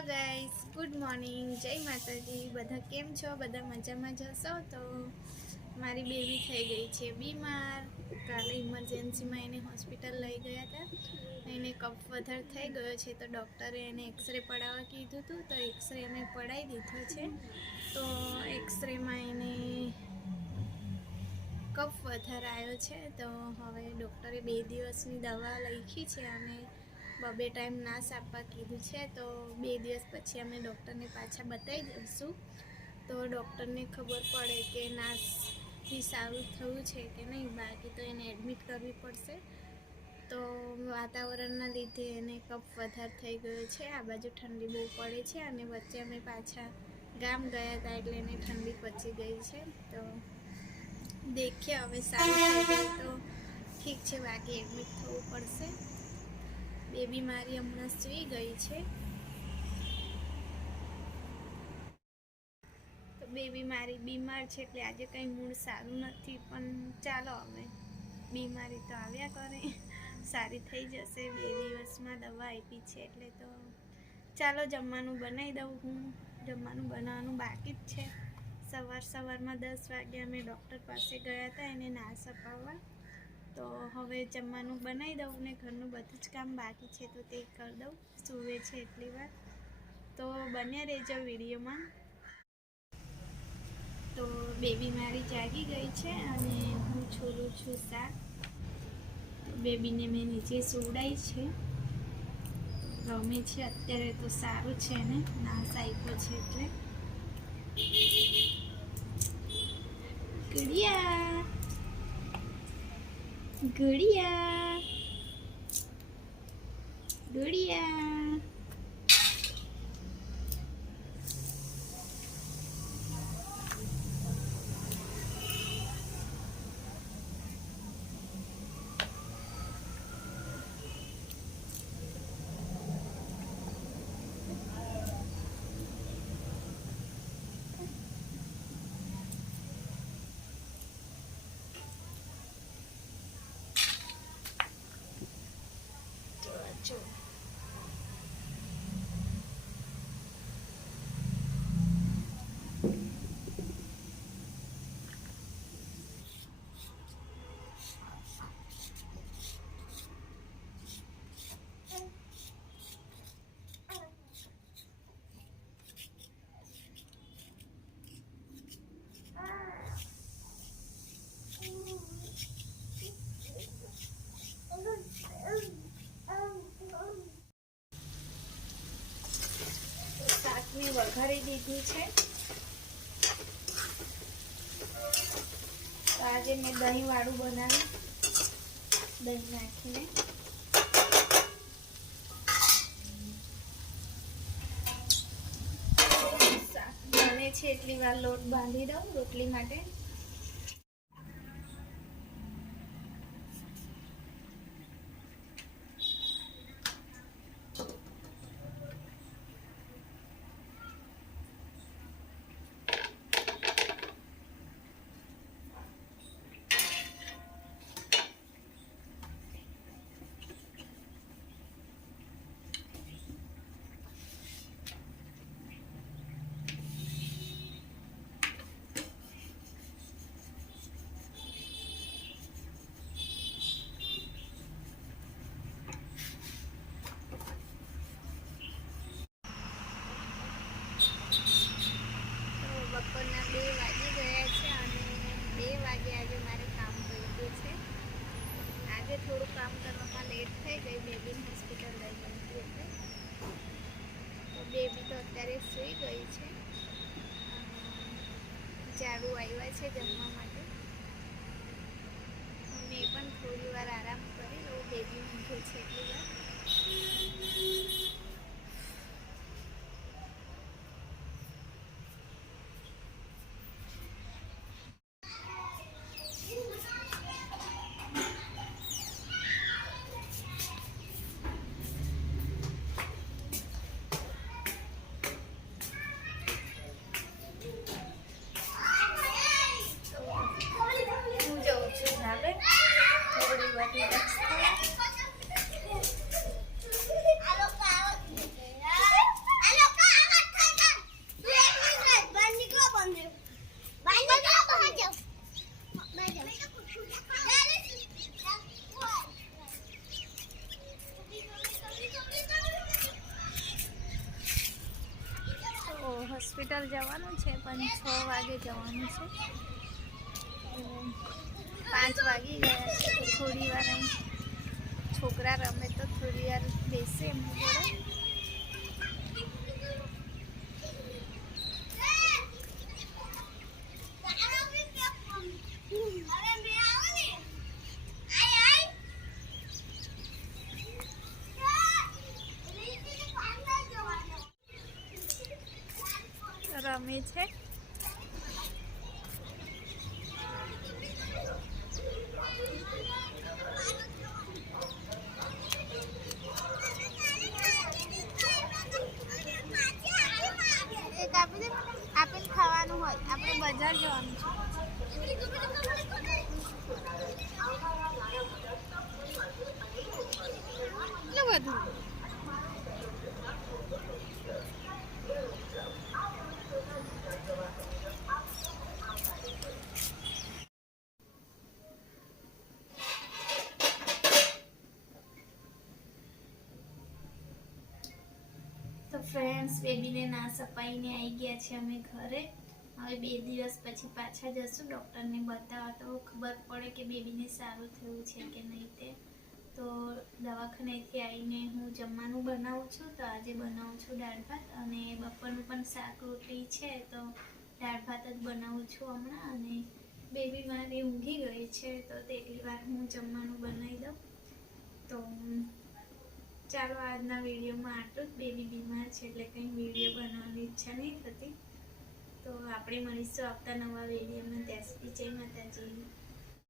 Hello guys, good morning, જય માતાજી. બધા કેમ છો? બધા મજામાં જ હશો. તો મારી બેબી થઈ ગઈ છે બીમાર. કાલે ઇમરજન્સીમાં એને હોસ્પિટલ લઈ ગયા હતા. એને કફ વધારે થઈ ગયો છે તો ડૉક્ટરે એને એક્સરે પડાવવા કીધું હતું. તો એક્સરે અમે પડાવી દીધો છે. તો એક્સરેમાં એને કફ વધારે આવ્યો છે. તો હવે ડૉક્ટરે 2 દિવસની દવા લખી છે અને 2 ટાઈમ નાશ આપવા કીધું છે. તો 2 દિવસ પછી અમે ડૉક્ટરને પાછા બતાવી દઈશું તો ડૉક્ટરને ખબર પડે કે નાશથી સારું થયું છે કે નહીં. બાકી તો એને એડમિટ કરવી પડશે. તો વાતાવરણના લીધે એને કફ વધારે થઈ ગયો છે. આ બાજુ ઠંડી બહુ પડે છે અને વચ્ચે અમે પાછા ગામ ગયા હતા એટલે એને ઠંડી પચી ગઈ છે. તો દેખીએ હવે સારું થઈ જાય તો ઠીક છે, બાકી એડમિટ થવું પડશે. બેબી મારી હમણાં સૂઈ ગઈ છે. તો બેબી મારી બીમાર છે એટલે આજે કંઈ મૂડ સારું નથી, પણ ચાલો હવે બીમારી તો આવ્યા કરે, સારી થઈ જશે. 2 દિવસમાં દવા આપી છે એટલે તો ચાલો જમવાનું બનાવી દઉં. હું જમવાનું બનાવવાનું બાકી જ છે. સવારમાં 10 વાગે અમે ડૉક્ટર પાસે ગયા હતા એને નાશ અપાવવા. તો હવે જમવાનું બનાવી દઉં ને ઘરનું બધું જ કામ બાકી છે તો તે કરી દઉં. સૂવે છે એટલી વાર તો બન્યા રહેજો વિડીયોમાં. તો બેબી મારી જાગી ગઈ છે અને હું છોલું છું શાક. બેબીને મેં નીચે સુવડાવી છે, રમે છે અત્યારે. તો સારું છે ને નાશ આપ્યો છે એટલે. ગુડિયા ગુડિયા ગુડિયા જો વઘારી દીધી છે. તો આજે મેં દહીં વાળું બનાવ્યું, દહીં નાખીને. શાક બને છે એટલી વાર લોટ બાંધી દઉં રોટલી માટે. બપોરના 2 વાગી ગયા છે અને 2 વાગે આજે મારે કામ કર્યું છે. આજે થોડું કામ કરવામાં લેટ થઈ ગઈ, બેબીને હોસ્પિટલ લઈ ગઈ હતી એટલે. તો બેબી તો અત્યારે સૂઈ ગઈ છે. ઝાડુ આવ્યા છે જમવા માટે. મેં પણ થોડી વાર આરામ કરી લઉં, બેબી ઊંઘે છે એટલી વાર. થોડી વાર રિલેક્સ હોસ્પિટલ જવાનું છે પણ 6 વાગે જવાનું છે. 5 વાગી ગયા છે તો થોડી વાર અહીં છોકરા રમે તો થોડી વાર બેસે એમની જોડે. રમે છે. એક આપી દે મને, આપીને ખાવાનું હોય. આપણે બજાર જવાનું છે. કેટલું બધું. તો ફ્રેન્ડ્સ, બેબીને ના સપાઈને આવી ગયા છે અમે ઘરે. હવે 2 દિવસ પછી પાછા જશું ડૉક્ટરને બતાવવા, તો ખબર પડે કે બેબીને સારું થયું છે કે નહીં તે. તો દવાખાનેથી આવીને હું જમવાનું બનાવું છું. તો આજે બનાવું છું દાળ ભાત, અને બપોરનું પણ શાક રોટલી છે. તો દાળ ભાત જ બનાવું છું હમણાં. અને બેબી મારી ઊંઘી ગઈ છે તો તેટલી વાર હું જમવાનું બનાવી દઉં. તો ચાલો આજના વિડીયોમાં આટલું જ. બેબી બીમાર છે એટલે કંઈ વિડીયો બનાવવાની ઈચ્છા નહીં થતી. તો આપણે મળીશું આવતા નવા વિડીયોમાં. ત્યાં સુધી જય માતાજી.